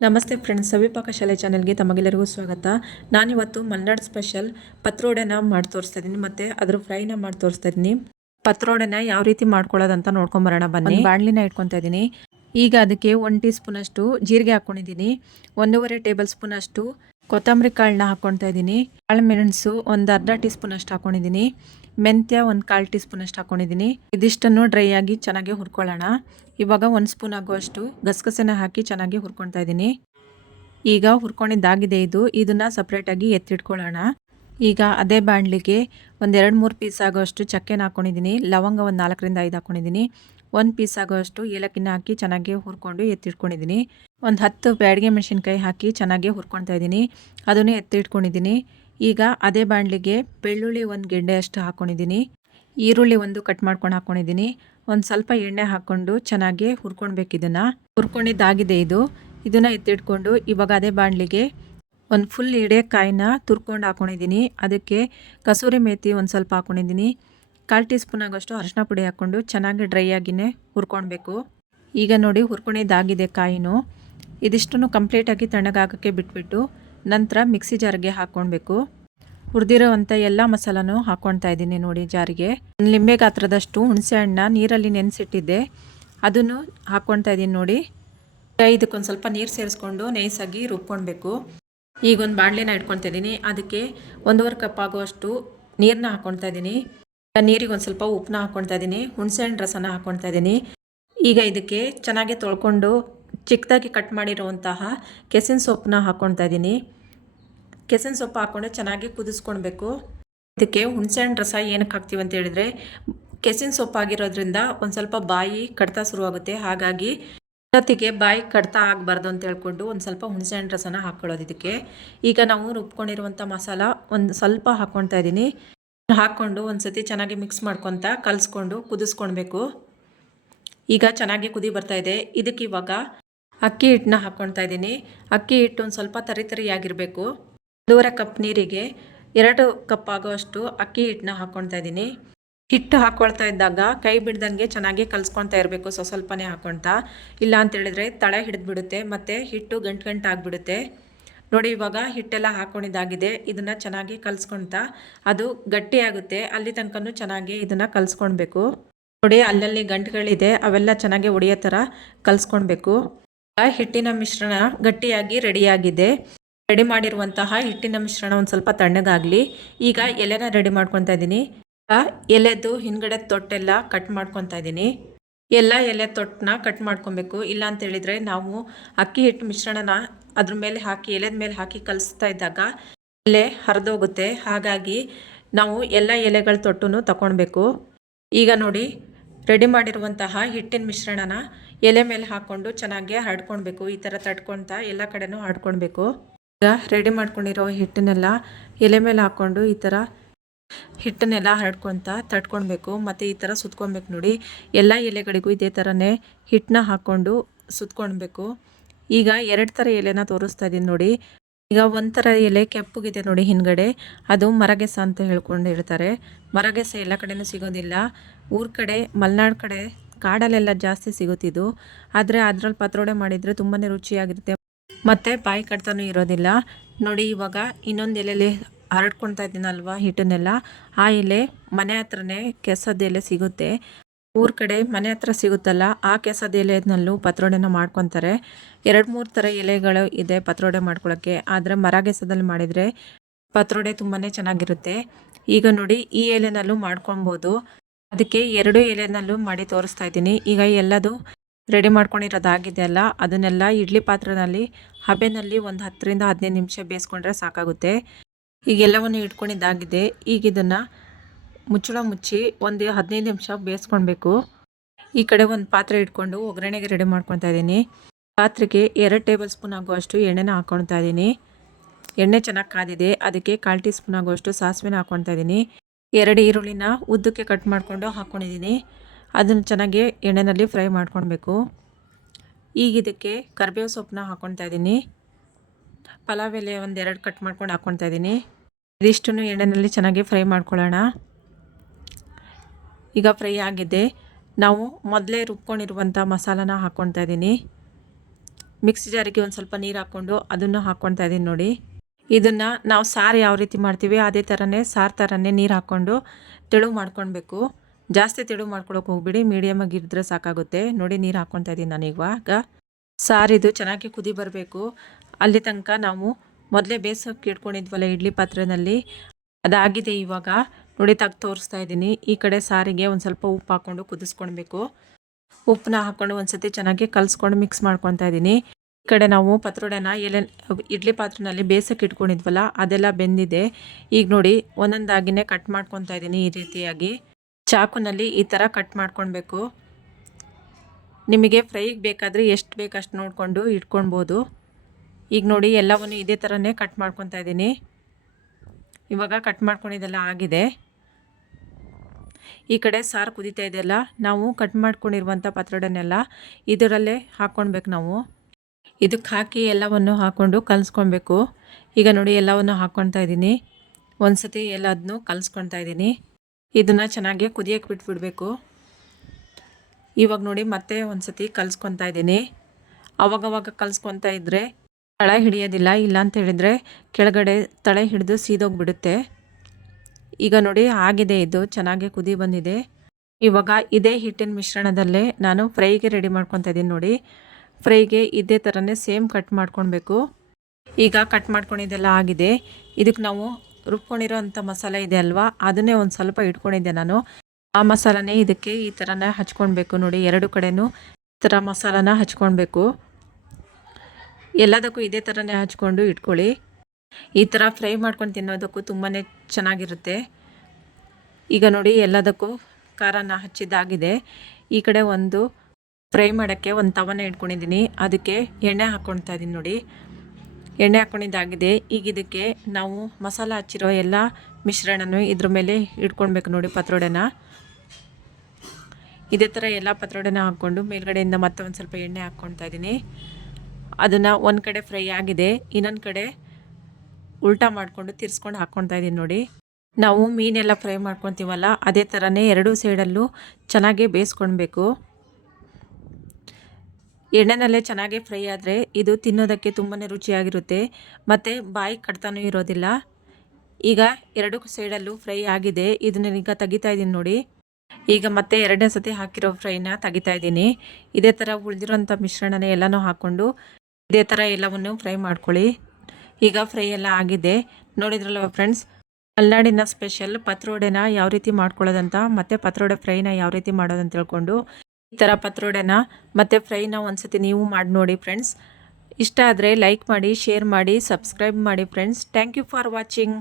ನಮಸ್ತೆ ಫ್ರೆಂಡ್ಸ್, ಸವಿಪಾಕ ಶಾಲೆ ಚಾನೆಲ್ಗೆ ತಮಗೆಲ್ಲರಿಗೂ ಸ್ವಾಗತ. ನಾನಿವತ್ತು ಮಲ್ನಾಡ್ ಸ್ಪೆಷಲ್ ಪತ್ರೋಡೆನ ಮಾಡಿ ತೋರಿಸ್ತಾ ಇದ್ದೀನಿ ಮತ್ತು ಅದ್ರ ಫ್ರೈನ ಮಾಡಿ ತೋರಿಸ್ತಾ ಇದ್ದೀನಿ. ಪತ್ರೋಡೆನ ಯಾವ ರೀತಿ ಮಾಡ್ಕೊಳ್ಳೋದಂತ ನೋಡ್ಕೊಂಬರೋಣ ಬನ್ನಿ. ಬಾಣಲಿನ ಇಟ್ಕೊತಾ ಇದ್ದೀನಿ. ಈಗ ಅದಕ್ಕೆ 1 ಟೀ ಸ್ಪೂನ್ ಅಷ್ಟು ಜೀರಿಗೆ ಹಾಕ್ಕೊಂಡಿದ್ದೀನಿ. 1.5 ಟೇಬಲ್ ಸ್ಪೂನ್ ಅಷ್ಟು ಕೊತ್ತಂಬರಿ ಕಾಳನ್ನ ಹಾಕ್ಕೊಳ್ತಾ ಇದ್ದೀನಿ. ಕಾಳು ಮೆಣಸು ಒಂದು ಅರ್ಧ ಟೀ ಸ್ಪೂನ್ ಅಷ್ಟು ಹಾಕ್ಕೊಂಡಿದ್ದೀನಿ. ಮೆಂತ್ಯ ಒಂದು 1/4 ಟೀ ಸ್ಪೂನ್ ಅಷ್ಟು ಹಾಕ್ಕೊಂಡಿದ್ದೀನಿ. ಇದಿಷ್ಟನ್ನು ಡ್ರೈ ಆಗಿ ಚೆನ್ನಾಗಿ ಹುರ್ಕೊಳ್ಳೋಣ. ಇವಾಗ 1 ಸ್ಪೂನ್ ಆಗುವಷ್ಟು ಗಸಗಸೆನ ಹಾಕಿ ಚೆನ್ನಾಗಿ ಹುರ್ಕೊಳ್ತಾ ಇದ್ದೀನಿ. ಈಗ ಹುರ್ಕೊಂಡಿದ್ದಾಗಿದೆ. ಇದನ್ನು ಸಪ್ರೇಟಾಗಿ ಎತ್ತಿಟ್ಕೊಳ್ಳೋಣ. ಈಗ ಅದೇ ಬಾಣಲಿಗೆ ಒಂದು 2-3 ಪೀಸ್ ಆಗೋಷ್ಟು ಚಕ್ಕೆನ ಹಾಕ್ಕೊಂಡಿದ್ದೀನಿ. ಲವಂಗ ಒಂದು 4ರಿಂದ 5 ಹಾಕ್ಕೊಂಡಿದ್ದೀನಿ. 1 ಪೀಸ್ ಆಗೋಷ್ಟು ಏಲಕ್ಕಿನ ಹಾಕಿ ಚೆನ್ನಾಗಿ ಹುರ್ಕೊಂಡು ಎತ್ತಿಟ್ಕೊಂಡಿದ್ದೀನಿ. ಒಂದು 10 ಬ್ಯಾಡಗೆ ಮೆಣಸಿನ್ಕಾಯಿ ಹಾಕಿ ಚೆನ್ನಾಗಿ ಹುರ್ಕೊಳ್ತಾ ಇದ್ದೀನಿ. ಅದನ್ನು ಎತ್ತಿಟ್ಕೊಂಡಿದ್ದೀನಿ. ಈಗ ಅದೇ ಬಾಣಲಿಗೆ ಬೆಳ್ಳುಳ್ಳಿ 1 ಗೆಡ್ಡೆ ಅಷ್ಟು ಹಾಕ್ಕೊಂಡಿದ್ದೀನಿ. ಈರುಳ್ಳಿ 1 ಕಟ್ ಮಾಡ್ಕೊಂಡು ಹಾಕ್ಕೊಂಡಿದ್ದೀನಿ. ಒಂದು ಸ್ವಲ್ಪ ಎಣ್ಣೆ ಹಾಕ್ಕೊಂಡು ಚೆನ್ನಾಗಿ ಹುರ್ಕೊಳ್ಬೇಕು. ಇದನ್ನು ಹುರ್ಕೊಂಡಿದ್ದಾಗಿದೆ. ಇದನ್ನು ಎತ್ತಿಟ್ಕೊಂಡು ಇವಾಗ ಅದೇ ಬಾಣಲಿಗೆ ಒಂದು ಫುಲ್ ಕಾಯಿನ ತುರ್ಕೊಂಡು ಹಾಕ್ಕೊಂಡಿದ್ದೀನಿ. ಅದಕ್ಕೆ ಕಸೂರಿ ಮೇಥಿ ಒಂದು ಸ್ವಲ್ಪ ಹಾಕ್ಕೊಂಡಿದ್ದೀನಿ. 1/4 ಟೀ ಸ್ಪೂನ್ ಆಗೋಷ್ಟು ಅರಿಶಿನ ಪುಡಿ ಹಾಕ್ಕೊಂಡು ಚೆನ್ನಾಗಿ ಡ್ರೈ ಆಗಿನೇ ಹುರ್ಕೊಳ್ಬೇಕು. ಈಗ ನೋಡಿ ಹುರ್ಕೊಂಡಿದ್ದಾಗಿದೆ ಕಾಯಿನೂ. ಇದಿಷ್ಟನ್ನು ಕಂಪ್ಲೀಟಾಗಿ ತಣ್ಣಗಾಗೋಕ್ಕೆ ಬಿಟ್ಬಿಟ್ಟು ನಂತರ ಮಿಕ್ಸಿ ಜಾರಿಗೆ ಹಾಕ್ಕೊಳ್ಬೇಕು. ಹುರಿದಿರೋವಂಥ ಎಲ್ಲ ಮಸಾಲನೂ ಹಾಕ್ಕೊಳ್ತಾ ಇದ್ದೀನಿ. ನೋಡಿ ಜಾರಿಗೆ ಒಂದು ಲಿಂಬೆ ಗಾತ್ರದಷ್ಟು ಹುಣಸೆ ಹಣ್ಣು ನೀರಲ್ಲಿ ನೆನೆಸಿಟ್ಟಿದ್ದೆ, ಅದನ್ನು ಹಾಕ್ಕೊಳ್ತಾ ಇದ್ದೀನಿ. ನೋಡಿ ಇದಕ್ಕೊಂದು ಸ್ವಲ್ಪ ನೀರು ಸೇರಿಸ್ಕೊಂಡು ನೈಸಾಗಿ ರುಬ್ಕೊಳ್ಬೇಕು. ಈಗ ಒಂದು ಬಾಣಲೆನ ಇಟ್ಕೊಳ್ತಾ ಇದ್ದೀನಿ. ಅದಕ್ಕೆ 1.5 ಕಪ್ ಆಗುವಷ್ಟು ನೀರನ್ನ ಹಾಕ್ಕೊಳ್ತಾ ಇದ್ದೀನಿ. ನೀರಿಗೆ ಒಂದು ಸ್ವಲ್ಪ ಉಪ್ಪನ್ನ ಹಾಕ್ಕೊಳ್ತಾ ಇದ್ದೀನಿ. ಹುಣಸೆ ಹಣ್ಣು ರಸನ ಹಾಕ್ಕೊಳ್ತಾ ಇದ್ದೀನಿ. ಈಗ ಇದಕ್ಕೆ ಚೆನ್ನಾಗಿ ತೊಳ್ಕೊಂಡು ಚಿಕ್ಕದಾಗಿ ಕಟ್ ಮಾಡಿರುವಂತಹ ಕೆಸಿನ ಸೊಪ್ಪನ್ನ ಹಾಕ್ಕೊಳ್ತಾ ಇದ್ದೀನಿ. ಕೆಸಿನ ಸೊಪ್ಪು ಹಾಕ್ಕೊಂಡು ಚೆನ್ನಾಗಿ ಕುದಿಸ್ಕೊಳ್ಬೇಕು. ಇದಕ್ಕೆ ಹುಣಸೆ ಹಣ್ಣು ರಸ ಏನಕ್ಕೆ ಹಾಕ್ತೀವಿ ಅಂತ ಹೇಳಿದರೆ, ಕೆಸಿನ ಸೊಪ್ಪು ಆಗಿರೋದ್ರಿಂದ ಒಂದು ಸ್ವಲ್ಪ ಬಾಯಿ ಕಡ್ತಾ ಶುರುವಾಗುತ್ತೆ. ಹಾಗಾಗಿ ಜೊತೆಗೆ ಬಾಯಿ ಕಡ್ತಾ ಆಗಬಾರ್ದು ಅಂತ ಹೇಳ್ಕೊಂಡು ಒಂದು ಸ್ವಲ್ಪ ಹುಣಸೆ ಹಣ್ಣು ರಸನ ಹಾಕ್ಕೊಳ್ಳೋದು ಇದಕ್ಕೆ. ಈಗ ನಾವು ರುಬ್ಕೊಂಡಿರುವಂಥ ಮಸಾಲ ಒಂದು ಸ್ವಲ್ಪ ಹಾಕ್ಕೊಳ್ತಾ ಇದ್ದೀನಿ. ಹಾಕ್ಕೊಂಡು ಒಂದು ಸತಿ ಚೆನ್ನಾಗಿ ಮಿಕ್ಸ್ ಮಾಡ್ಕೊತ ಕಲಿಸ್ಕೊಂಡು ಕುದಿಸ್ಕೊಳ್ಬೇಕು. ಈಗ ಚೆನ್ನಾಗಿ ಕುದಿ ಬರ್ತಾಯಿದೆ. ಇದಕ್ಕೆ ಇವಾಗ ಅಕ್ಕಿ ಹಿಟ್ಟನ್ನ ಹಾಕ್ಕೊಳ್ತಾ ಇದ್ದೀನಿ. ಅಕ್ಕಿ ಹಿಟ್ಟು ಒಂದು ಸ್ವಲ್ಪ ತರಿಯಾಗಿರಬೇಕು. 1.5 ಕಪ್ ನೀರಿಗೆ 2 ಕಪ್ ಆಗೋಷ್ಟು ಅಕ್ಕಿ ಹಿಟ್ಟನ್ನ ಹಾಕ್ಕೊಳ್ತಾ ಇದ್ದೀನಿ. ಹಿಟ್ಟು ಹಾಕ್ಕೊಳ್ತಾ ಇದ್ದಾಗ ಕೈ ಬಿಡ್ದಂಗೆ ಚೆನ್ನಾಗಿ ಕಲಿಸ್ಕೊಳ್ತಾ ಇರಬೇಕು. ಸ್ವಲ್ಪನೇ ಹಾಕ್ಕೊಳ್ತಾ, ಇಲ್ಲ ಅಂತೇಳಿದರೆ ತಳ ಹಿಡಿದ್ಬಿಡುತ್ತೆ ಮತ್ತು ಹಿಟ್ಟು ಗಂಟು ಆಗಿಬಿಡುತ್ತೆ. ನೋಡಿ ಇವಾಗ ಹಿಟ್ಟೆಲ್ಲ ಹಾಕ್ಕೊಂಡಿದ್ದಾಗಿದೆ. ಇದನ್ನು ಚೆನ್ನಾಗಿ ಕಲಿಸ್ಕೊಳ್ತಾ ಅದು ಗಟ್ಟಿಯಾಗುತ್ತೆ ಅಲ್ಲಿ ತನಕನೂ ಚೆನ್ನಾಗಿ ಇದನ್ನು ಕಲಿಸ್ಕೊಳ್ಬೇಕು. ನೋಡಿ ಅಲ್ಲಲ್ಲಿ ಗಂಟುಗಳಿದೆ, ಅವೆಲ್ಲ ಚೆನ್ನಾಗಿ ಒಡೆಯೋ ಥರ ಕಲಿಸ್ಕೊಳ್ಬೇಕು. ಹಿಟ್ಟಿನ ಮಿಶ್ರಣ ಗಟ್ಟಿಯಾಗಿ ರೆಡಿಯಾಗಿದೆ. ರೆಡಿ ಮಾಡಿರುವಂತಹ ಹಿಟ್ಟಿನ ಮಿಶ್ರಣ ಒಂದು ಸ್ವಲ್ಪ ತಣ್ಣಗಾಗಲಿ. ಈಗ ಎಲೆನ ರೆಡಿ ಮಾಡ್ಕೊತಾ ಇದ್ದೀನಿ. ಎಲೆದು ಹಿಂದ್ಗಡೆ ತೊಟ್ಟೆಲ್ಲ ಕಟ್ ಮಾಡ್ಕೊತಾ ಇದ್ದೀನಿ. ಎಲ್ಲ ಎಲೆ ತೊಟ್ಟನ್ನ ಕಟ್ ಮಾಡ್ಕೊಬೇಕು. ಇಲ್ಲ ಅಂತೇಳಿದರೆ ನಾವು ಅಕ್ಕಿ ಹಿಟ್ಟು ಮಿಶ್ರಣನ ಅದ್ರ ಮೇಲೆ ಹಾಕಿ ಎಲೆದ ಮೇಲೆ ಹಾಕಿ ಕಲಿಸ್ತಾ ಇದ್ದಾಗ ಎಲೆ ಹರಿದೋಗುತ್ತೆ. ಹಾಗಾಗಿ ನಾವು ಎಲ್ಲ ಎಲೆಗಳ ತೊಟ್ಟನ್ನು ತಗೊಳ್ಬೇಕು. ಈಗ ನೋಡಿ ರೆಡಿ ಮಾಡಿರುವಂತಹ ಹಿಟ್ಟಿನ ಮಿಶ್ರಣನ ಎಲೆ ಮೇಲೆ ಹಾಕ್ಕೊಂಡು ಚೆನ್ನಾಗಿ ಹರಡ್ಕೊಳ್ಬೇಕು. ಈ ಥರ ತಟ್ಕೊಳ್ತಾ ಎಲ್ಲ ಕಡೆನೂ ಹರಡ್ಕೊಳ್ಬೇಕು. ಈಗ ರೆಡಿ ಮಾಡ್ಕೊಂಡಿರೋ ಹಿಟ್ಟನ್ನೆಲ್ಲ ಎಲೆ ಮೇಲೆ ಹಾಕ್ಕೊಂಡು ಈ ಥರ ಹಿಟ್ಟನ್ನೆಲ್ಲ ಹರಡ್ಕೊತ ತಟ್ಕೊಳ್ಬೇಕು. ಮತ್ತು ಈ ಥರ ಸುತ್ಕೊಳ್ಬೇಕು. ನೋಡಿ ಎಲ್ಲ ಎಲೆಗಳಿಗೂ ಇದೇ ಥರನೇ ಹಿಟ್ಟನ್ನ ಹಾಕ್ಕೊಂಡು ಸುತ್ಕೊಳ್ಬೇಕು. ಈಗ 2 ಥರ ಎಲೆನ ತೋರಿಸ್ತಾ ಇದ್ದೀನಿ ನೋಡಿ. ಈಗ ಒಂಥರ ಎಲೆ ಕೆಂಪಗಿದೆ ನೋಡಿ ಹಿಂದ್ಗಡೆ, ಅದು ಮರಗೆಸ ಅಂತ ಹೇಳ್ಕೊಂಡಿರ್ತಾರೆ. ಮರಗೆಸ ಎಲ್ಲ ಕಡೆನೂ ಸಿಗೋದಿಲ್ಲ. ಊರ ಕಡೆ ಮಲೆನಾಡು ಕಡೆ ಕಾಡಲ್ಲೆಲ್ಲ ಜಾಸ್ತಿ ಸಿಗುತ್ತಿದ್ದು. ಆದರೆ ಅದ್ರಲ್ಲಿ ಪತ್ರೋಡೆ ಮಾಡಿದರೆ ತುಂಬಾ ರುಚಿಯಾಗಿರುತ್ತೆ ಮತ್ತು ಬಾಯಿ ಕಟ್ತಾನೂ ಇರೋದಿಲ್ಲ. ನೋಡಿ ಇವಾಗ ಇನ್ನೊಂದು ಎಲೆಯಲ್ಲಿ ಹರಡ್ಕೊಳ್ತಾ ಇದ್ದೀನಲ್ವ ಹಿಟ್ಟನ್ನೆಲ್ಲ, ಆ ಎಲೆ ಮನೆ ಹತ್ರನೇ ಕೆಸದ ಎಲೆ ಸಿಗುತ್ತೆ. ಊರ ಕಡೆ ಮನೆ ಹತ್ರ ಸಿಗುತ್ತಲ್ಲ, ಆ ಕೆಸದ ಎಲೆನಲ್ಲೂ ಪತ್ರೋಡೆನ ಮಾಡ್ಕೊತಾರೆ. 2-3 ಥರ ಎಲೆಗಳು ಇದೆ ಪತ್ರೋಡೆ ಮಾಡ್ಕೊಳ್ಳೋಕ್ಕೆ. ಆದರೆ ಮರಗೆಸದಲ್ಲಿ ಮಾಡಿದರೆ ಪತ್ರೋಡೆ ತುಂಬಾ ಚೆನ್ನಾಗಿರುತ್ತೆ. ಈಗ ನೋಡಿ ಈ ಎಲೆನಲ್ಲೂ ಮಾಡ್ಕೊಬೋದು. ಅದಕ್ಕೆ 2 ಎಲೆನಲ್ಲೂ ಮಾಡಿ ತೋರಿಸ್ತಾ ಇದ್ದೀನಿ. ಈಗ ಎಲ್ಲದು ರೆಡಿ ಮಾಡ್ಕೊಂಡಿರೋದಾಗಿದೆ ಅಲ್ಲ, ಅದನ್ನೆಲ್ಲ ಇಡ್ಲಿ ಪಾತ್ರೆಯಲ್ಲಿ ಹಬೆನಲ್ಲಿ ಒಂದು 10ರಿಂದ 15 ನಿಮಿಷ ಬೇಯಿಸ್ಕೊಂಡ್ರೆ ಸಾಕಾಗುತ್ತೆ. ಈಗೆಲ್ಲವನ್ನು ಇಟ್ಕೊಂಡಿದ್ದಾಗಿದೆ. ಈಗ ಇದನ್ನು ಮುಚ್ಚಳ ಮುಚ್ಚಿ ಒಂದು 15 ನಿಮಿಷ ಬೇಯಿಸ್ಕೊಳ್ಬೇಕು. ಈ ಕಡೆ ಒಂದು ಪಾತ್ರೆ ಇಟ್ಕೊಂಡು ಒಗ್ಗರಣೆಗೆ ರೆಡಿ ಮಾಡ್ಕೊತಾ ಇದ್ದೀನಿ. ಪಾತ್ರೆಗೆ 2 ಟೇಬಲ್ ಸ್ಪೂನ್ ಆಗುವಷ್ಟು ಎಣ್ಣೆನ ಹಾಕ್ಕೊಳ್ತಾ ಇದ್ದೀನಿ. ಎಣ್ಣೆ ಚೆನ್ನಾಗಿ ಕಾದಿದೆ. ಅದಕ್ಕೆ 1/4 ಟೀ ಸ್ಪೂನ್ ಆಗುವಷ್ಟು ಸಾಸಿವೆನ ಹಾಕ್ಕೊಳ್ತಾ ಇದ್ದೀನಿ. 2 ಈರುಳ್ಳಿನ ಉದ್ದಕ್ಕೆ ಕಟ್ ಮಾಡಿಕೊಂಡು ಹಾಕ್ಕೊಂಡಿದ್ದೀನಿ. ಅದನ್ನು ಚೆನ್ನಾಗಿ ಎಣ್ಣೆಯಲ್ಲಿ ಫ್ರೈ ಮಾಡ್ಕೊಳ್ಬೇಕು. ಈಗ ಇದಕ್ಕೆ ಕರಿಬೇವು ಸೊಪ್ಪನ್ನ ಹಾಕ್ಕೊಳ್ತಾ ಇದ್ದೀನಿ. ಪಲಾವ್ ಎಲೆ ಒಂದು 2 ಕಟ್ ಮಾಡ್ಕೊಂಡು ಹಾಕ್ಕೊಳ್ತಾ ಇದ್ದೀನಿ. ಇದಿಷ್ಟನ್ನು ಎಣ್ಣೆಯಲ್ಲಿ ಚೆನ್ನಾಗಿ ಫ್ರೈ ಮಾಡ್ಕೊಳ್ಳೋಣ. ಈಗ ಫ್ರೈ ಆಗಿದೆ. ನಾವು ಮೊದಲೇ ರುಬ್ಕೊಂಡಿರುವಂಥ ಮಸಾಲಾನ ಹಾಕ್ಕೊಳ್ತಾ ಇದ್ದೀನಿ. ಮಿಕ್ಸಿ ಜಾರಿಗೆ ಒಂದು ಸ್ವಲ್ಪ ನೀರು ಹಾಕ್ಕೊಂಡು ಅದನ್ನು ಹಾಕ್ಕೊಳ್ತಾ ಇದ್ದೀನಿ ನೋಡಿ. ಇದನ್ನು ನಾವು ಸಾರು ಯಾವ ರೀತಿ ಮಾಡ್ತೀವಿ ಅದೇ ಥರನೇ ಸಾರು ಥರನೇ ನೀರು ಹಾಕ್ಕೊಂಡು ತೆಳು ಮಾಡ್ಕೊಳ್ಬೇಕು. ಜಾಸ್ತಿ ತೆಳು ಮಾಡ್ಕೊಳಕ್ಕೆ ಹೋಗ್ಬಿಡಿ, ಮೀಡಿಯಮಾಗಿ ಇದ್ದರೆ ಸಾಕಾಗುತ್ತೆ. ನೋಡಿ ನೀರು ಹಾಕ್ಕೊಳ್ತಾ ಇದ್ದೀನಿ ನಾನು ಇವಾಗ. ಸಾರಿದು ಚೆನ್ನಾಗಿ ಕುದಿ ಬರಬೇಕು. ಅಲ್ಲಿ ತನಕ ನಾವು ಮೊದಲೇ ಬೇಯಿಸೋಕೆ ಇಟ್ಕೊಂಡಿದ್ವಲ್ಲ ಇಡ್ಲಿ ಪಾತ್ರೆಯಲ್ಲಿ, ಅದಾಗಿದೆ. ಇವಾಗ ನೋಡಿ ತೆಗ್ದು ತೋರಿಸ್ತಾ ಇದ್ದೀನಿ. ಈ ಕಡೆ ಸಾರಿಗೆ ಒಂದು ಸ್ವಲ್ಪ ಉಪ್ಪು ಹಾಕ್ಕೊಂಡು ಕುದಿಸ್ಕೊಳ್ಬೇಕು. ಉಪ್ಪನ್ನ ಹಾಕ್ಕೊಂಡು ಒಂದು ಸತಿ ಚೆನ್ನಾಗಿ ಕಲಿಸ್ಕೊಂಡು ಮಿಕ್ಸ್ ಮಾಡ್ಕೊತಾ ಇದ್ದೀನಿ. ಈ ಕಡೆ ನಾವು ಪತ್ರೋಡೆನ ಇಡ್ಲಿ ಪಾತ್ರೆಯಲ್ಲಿ ಬೇಯಿಸೋಕೆ ಇಟ್ಕೊಂಡಿದ್ವಲ್ಲ ಅದೆಲ್ಲ ಬೆಂದಿದೆ. ಈಗ ನೋಡಿ ಒಂದೊಂದಾಗಿನೇ ಕಟ್ ಮಾಡ್ಕೊತಾ ಇದ್ದೀನಿ. ಈ ರೀತಿಯಾಗಿ ಚಾಕುನಲ್ಲಿ ಈ ಥರ ಕಟ್ ಮಾಡ್ಕೊಳ್ಬೇಕು. ನಿಮಗೆ ಫ್ರೈಗೆ ಬೇಕಾದರೆ ಎಷ್ಟು ಬೇಕು ಅಷ್ಟು ನೋಡಿಕೊಂಡು ಇಟ್ಕೊಳ್ಬೋದು. ಈಗ ನೋಡಿ ಎಲ್ಲವನ್ನು ಇದೇ ಥರನೇ ಕಟ್ ಮಾಡ್ಕೊತಾ ಇದ್ದೀನಿ. ಇವಾಗ ಕಟ್ ಮಾಡ್ಕೊಂಡಿದ್ದೆಲ್ಲ ಆಗಿದೆ. ಈ ಕಡೆ ಸಾರು ಕುದೀತಾ ಇದೆಯಲ್ಲ, ನಾವು ಕಟ್ ಮಾಡ್ಕೊಂಡಿರುವಂಥ ಪತ್ರೊಡೆನೆಲ್ಲ ಇದರಲ್ಲೇ ಹಾಕ್ಕೊಳ್ಬೇಕು. ನಾವು ಇದಕ್ಕೆ ಹಾಕಿ ಎಲ್ಲವನ್ನು ಹಾಕ್ಕೊಂಡು ಕಲಿಸ್ಕೊಳ್ಬೇಕು. ಈಗ ನೋಡಿ ಎಲ್ಲವನ್ನು ಹಾಕ್ಕೊಳ್ತಾ ಇದ್ದೀನಿ. ಒಂದು ಸತಿ ಎಲ್ಲದನ್ನು ಕಲಿಸ್ಕೊಳ್ತಾ ಇದ್ದೀನಿ. ಇದನ್ನು ಚೆನ್ನಾಗಿ ಕುದಿಯೋಕ್ಕೆ ಬಿಟ್ಬಿಡಬೇಕು. ಇವಾಗ ನೋಡಿ ಮತ್ತೆ ಒಂದು ಸತಿ ಕಲಿಸ್ಕೊತಾ ಇದ್ದೀನಿ. ಅವಾಗವಾಗ ಕಲಿಸ್ಕೊತಾ ಇದ್ದರೆ ತಳ ಹಿಡಿಯೋದಿಲ್ಲ, ಇಲ್ಲ ಅಂತ ಹೇಳಿದರೆ ಕೆಳಗಡೆ ತಳ ಹಿಡಿದು ಸೀದೋಗಿಬಿಡುತ್ತೆ. ಈಗ ನೋಡಿ ಆಗಿದೆ, ಇದು ಚೆನ್ನಾಗಿ ಕುದಿ ಬಂದಿದೆ. ಇವಾಗ ಇದೇ ಹಿಟ್ಟಿನ ಮಿಶ್ರಣದಲ್ಲೇ ನಾನು ಫ್ರೈಗೆ ರೆಡಿ ಮಾಡ್ಕೊತಾ ಇದ್ದೀನಿ ನೋಡಿ. ಫ್ರೈಗೆ ಇದೇ ಥರನೇ ಸೇಮ್ ಕಟ್ ಮಾಡ್ಕೊಳ್ಬೇಕು. ಈಗ ಕಟ್ ಮಾಡ್ಕೊಂಡಿದ್ದೆಲ್ಲ ಆಗಿದೆ. ಇದಕ್ಕೆ ನಾವು ರುಬ್ಕೊಂಡಿರೋ ಅಂಥ ಮಸಾಲೆ ಇದೆ ಅಲ್ವಾ, ಅದನ್ನೇ ಒಂದು ಸ್ವಲ್ಪ ಇಟ್ಕೊಂಡಿದ್ದೆ ನಾನು. ಆ ಮಸಾಲನೇ ಇದಕ್ಕೆ ಈ ಥರನೇ ಹಚ್ಕೊಳ್ಬೇಕು ನೋಡಿ. ಎರಡು ಕಡೆನೂ ಈ ಥರ ಮಸಾಲಾನ ಹಚ್ಕೊಳ್ಬೇಕು. ಎಲ್ಲದಕ್ಕೂ ಇದೇ ಥರನೇ ಹಚ್ಕೊಂಡು ಇಟ್ಕೊಳ್ಳಿ. ಈ ಥರ ಫ್ರೈ ಮಾಡ್ಕೊಂಡು ತಿನ್ನೋದಕ್ಕೂ ತುಂಬಾ ಚೆನ್ನಾಗಿರುತ್ತೆ. ಈಗ ನೋಡಿ ಎಲ್ಲದಕ್ಕೂ ಖಾರನ ಹಚ್ಚಿದ್ದಾಗಿದೆ. ಈ ಕಡೆ ಒಂದು ಫ್ರೈ ಮಾಡೋಕ್ಕೆ ಒಂದು ತವನ ಇಟ್ಕೊಂಡಿದ್ದೀನಿ. ಅದಕ್ಕೆ ಎಣ್ಣೆ ಹಾಕ್ಕೊಳ್ತಾ ಇದ್ದೀನಿ ನೋಡಿ. ಎಣ್ಣೆ ಹಾಕ್ಕೊಂಡಿದ್ದಾಗಿದೆ. ಈಗ ಇದಕ್ಕೆ ನಾವು ಮಸಾಲ ಹಚ್ಚಿರೋ ಎಲ್ಲ ಮಿಶ್ರಣನೂ ಇದ್ರ ಮೇಲೆ ಇಟ್ಕೊಳ್ಬೇಕು ನೋಡಿ. ಪತ್ರೋಡೆನ ಇದೇ ಥರ ಎಲ್ಲ ಪತ್ರೋಡೆನ ಹಾಕ್ಕೊಂಡು ಮೇಲ್ಗಡೆಯಿಂದ ಮತ್ತೆ ಒಂದು ಸ್ವಲ್ಪ ಎಣ್ಣೆ ಹಾಕ್ಕೊಳ್ತಾ ಇದ್ದೀನಿ. ಅದನ್ನು ಒಂದು ಕಡೆ ಫ್ರೈ ಆಗಿದೆ, ಇನ್ನೊಂದು ಕಡೆ ಉಲ್ಟಾ ಮಾಡಿಕೊಂಡು ತಿರ್ಸ್ಕೊಂಡು ಹಾಕ್ಕೊಳ್ತಾ ಇದ್ದೀನಿ ನೋಡಿ. ನಾವು ಮೀನೆಲ್ಲ ಫ್ರೈ ಮಾಡ್ಕೊತೀವಲ್ಲ ಅದೇ ಥರನೇ ಎರಡೂ ಸೈಡಲ್ಲೂ ಚೆನ್ನಾಗಿ ಬೇಯಿಸ್ಕೊಳ್ಬೇಕು. ಎಣ್ಣೆನಲ್ಲೇ ಚೆನ್ನಾಗಿ ಫ್ರೈ ಆದರೆ ಇದು ತಿನ್ನೋದಕ್ಕೆ ತುಂಬಾ ರುಚಿಯಾಗಿರುತ್ತೆ ಮತ್ತು ಬಾಯಿ ಕಡ್ತಾನೂ ಇರೋದಿಲ್ಲ. ಈಗ ಎರಡೂ ಸೈಡಲ್ಲೂ ಫ್ರೈ ಆಗಿದೆ. ಇದನ್ನ ಈಗ ತೆಗಿತಾ ಇದ್ದೀನಿ ನೋಡಿ. ಈಗ ಮತ್ತೆ ಎರಡನೇ ಸತಿ ಹಾಕಿರೋ ಫ್ರೈನ ತೆಗಿತಾ ಇದ್ದೀನಿ. ಇದೇ ಥರ ಉಳಿದಿರೋಂಥ ಮಿಶ್ರಣನೇ ಎಲ್ಲನೂ ಹಾಕ್ಕೊಂಡು ಇದೇ ಥರ ಎಲ್ಲವನ್ನು ಫ್ರೈ ಮಾಡ್ಕೊಳ್ಳಿ. ಈಗ ಫ್ರೈ ಎಲ್ಲ ಆಗಿದೆ. ನೋಡಿದ್ರಲ್ವ ಫ್ರೆಂಡ್ಸ್, ಮಲೆನಾಡಿನ ಸ್ಪೆಷಲ್ ಪತ್ರೋಡೆನ ಯಾವ ರೀತಿ ಮಾಡ್ಕೊಳ್ಳೋದಂತ ಮತ್ತು ಪತ್ರೋಡೆ ಫ್ರೈನ ಯಾವ ರೀತಿ ಮಾಡೋದಂತ ತಿಳ್ಕೊಂಡು ಈ ಥರ ಪತ್ರೋಡೆನ ಮತ್ತು ಫ್ರೈನ ಒಂದು ಸತಿ ನೀವು ಮಾಡಿ ನೋಡಿ ಫ್ರೆಂಡ್ಸ್. ಇಷ್ಟ ಆದರೆ ಲೈಕ್ ಮಾಡಿ, ಶೇರ್ ಮಾಡಿ, ಸಬ್ಸ್ಕ್ರೈಬ್ ಮಾಡಿ friends. Thank you for watching.